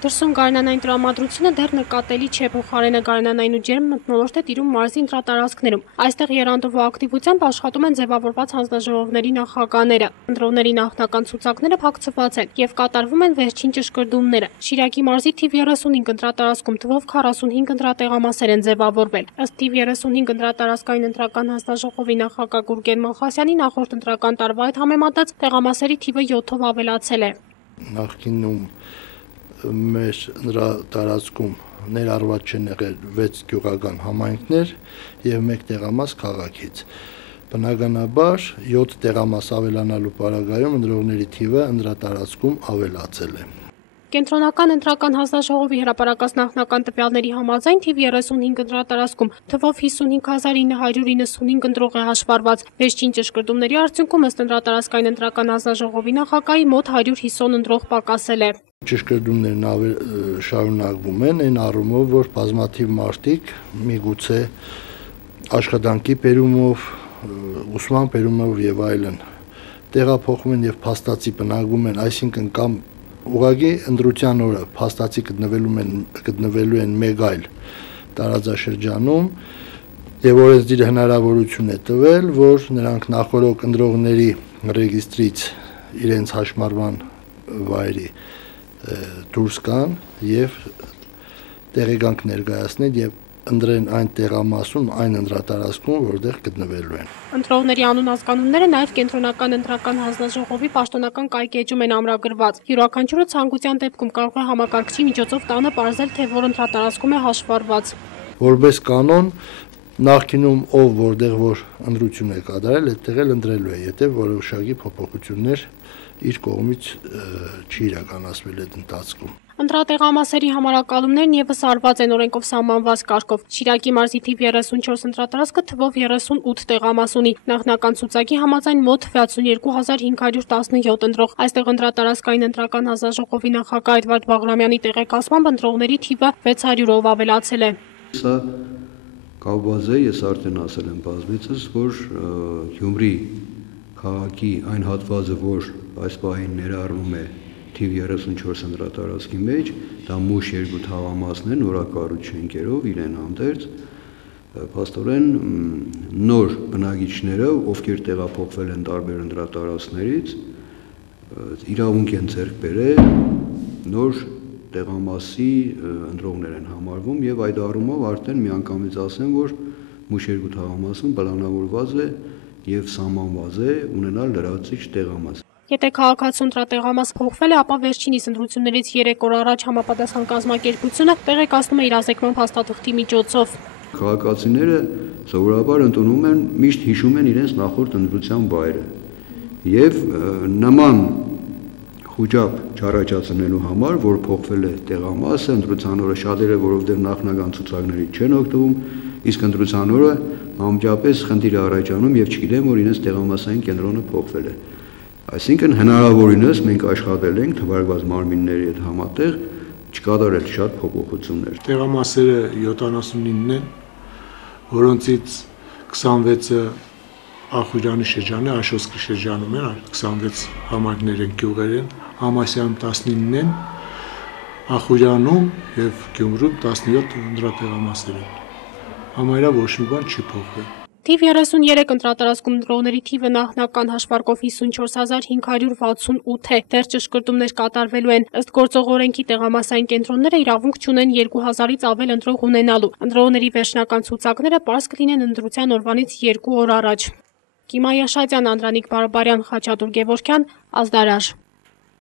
Դրսում գարնանային տրամադրությունը դեռ նկատելի չէ, փոխարենը գարնանային ու ջերմ մթնոլորտ է տիրում մարզի ընտրատարածքներում։ Այստեղ եռանդով ու ակտիվությամբ աշխատում են ձևավորված հանձնաժողովների նախագահները։ Ընտրողների նախնական ցուցակները փակցված են եւ կատարվում են վերջին ճշգրտումները։ Շիրակի մարզի թիվ 35 ընտրատարածքում թվով 45 ընտրատեղամասեր են ձևավորվել։ Ըստ թիվ 35 ընտրատարածքային ընտրական հանձնաժողովի նախագահ Գուրգեն Մալխասյանի նախորդ ընտրական տարվա հետ համեմատած տեղամասերի թիվը 7-ով ավելացել է։ Նախկինում մեր տարածքում ներառված չեն եղել 6 գյուղական համայնքներ եւ 1 տեղամաս քաղաքից։ Բնականաբար 7 տեղամաս ավելանալու պարագայում ընտրողների թիվը ընտրատարածքում ավելացել է։ Կենտրոնական ընտրական հանձնաժողովի հրապարակած նախնական տվյալների համաձայն թիվ 35 ընտրատարածքում թվով 55,995 ընտրող է հաշվառված։ Վերջին ճշգրտումների արդյունքում ըստ ընտրատարածքային ընտրական հանձնաժողովի նախագահի մոտ 150 ընտրող պակասել է։ Ճշգրտումներն շարունակվում են այն առումով, որ բազմաթիվ մարդիկ միգուցե աշխատանքի բերումով, ուսման բերումով եւ այլն տեղափոխվում են եւ փաստացի բնակվում են, այսինքն կամ ուղղակի ընտրության օրը փաստացի գտնվելու են մեկ այլ տարածաշրջանում եւ օրենսդիրը հնարավորություն է տվել, որ նրանք նախորդ ընտրողների ռեգիստրից իրենց հաշմարման վայրի դուրս գան եւ տեղեկանք ներկայացնեն եւ ընտրեն այն տեղամասում, այն ընտրատարածքում, որտեղ գտնվելու են։ Ընտրողների անուն ազգանունները նաև կենտրոնական ընտրական հանձնաժողովի պաշտոնական կայքէջում են ամրագրված։ Յուրաքանչյուրը ցանկության դեպքում կարող է համակարգչի միջոցով տանը պարզել, թե որ ընտրատարածքում է հաշվառված։ Որպես կանոն, նախկինում ով որտեղ որ ընտրություն է կատարել, այդտեղ էլ ընտրելու է, եթե որոշակի փոփոխություններ իր կողմից չի իրականացվել այդ ընթացքում։ Ընտրատեղամասերի համարակալումներն եւս արված են օրենքով սահմանված կարգով։ Շիրակի մարզի թիվ 34 ընտրատարածքը թվով 38 տեղամաս ունի։ Նախնական ցուցակի համաձայն մոտ 62517 ընտրող։ Այստեղ ընտրատարածքային ընտրական հանձնաժողովի նախագահ Էդվարդ Բաղրամյանի տեղեկացմամբ ընտրողների թիվը 600-ով ավելացել է։ Սա կապված է, ես արդեն ասել եմ բազմիցս, որ Գյումրի քաղաքի այն հատվածը, որ այս պահին ներառվում է թիվ 34 ընտրատարածքի մեջ, դա մուշ 2 թաղամասն են, նորակառուցություններով իրեն հանդերձ, փաստորեն նոր բնակիչները, ովքեր տեղափոխվել են տարբեր ընտրատարածքներից, իրավունք են ձեռք բերել նոր տեղամասի ընտրողներ են համարվում եւ այդ առումով արդեն միանգամից ասեմ, որ մուշ 2 թաղամասում պլանավորված է եւ սահմանված է ունենալ լրացիչ տեղամաս։ Եթե քաղաքացու ընտրատեղամաս փոխվել է, ապա վերջինիս ընտրություններից 3 օր առաջ համապատասխան կազմակերպությունը տեղեկացնում է իրազեկման փաստաթղթի միջոցով։ Քաղաքացիները սովորաբար ընդունում են, միշտ հիշում են իրենց նախորդ ընտրության վայրը եւ նման խոճապ չառաջացնելու համար, որ փոխվել է տեղամասը, ընտրության օրը շատերը, որովհետեւ նախնական ցուցակներից չեն օգտվում, իսկ ընտրության օրը անմիջապես խնդիր է առաջանում եւ չգիտեն, որ իրենց տեղամասային կենտրոնը փոխվել է։ Այսինքն հնարավորինս մենք աշխատել ենք թվարկված մարմինների հետ համատեղ չկատարել շատ փոփոխություններ։ Տեղամասերը 79-ն են, որոնցից 26-ը Ախուրյանի շրջանը, Աշոսկի շրջանում են, 26 համայնքներ են, գյուղեր են, Համասյանում 19-ն են, Ախուրյանում եւ Գյումրում 17 ընտրատեղամասեր են։ Համարյա ոչ մի բան չի փոխվել։ Թիվ 33 ընտրատարածքում ընտրողների թիվը նախնական հաշվարկով 54568 է, դեռ ճշգրտումներ կատարվելու են։ Ըստ գործող օրենքի տեղամասային կենտրոնները իրավունք չունեն 2000-ից ավել ընտրող ունենալու։ Ընտրողների վերջնական ցուցակները պարզ կլինեն ընտրության օրվանից 2 օր առաջ։ Կիմա Աշատյան, Անդրանիկ Բարբարյան, Խաչատուր Գևորգյան, Ազդարար։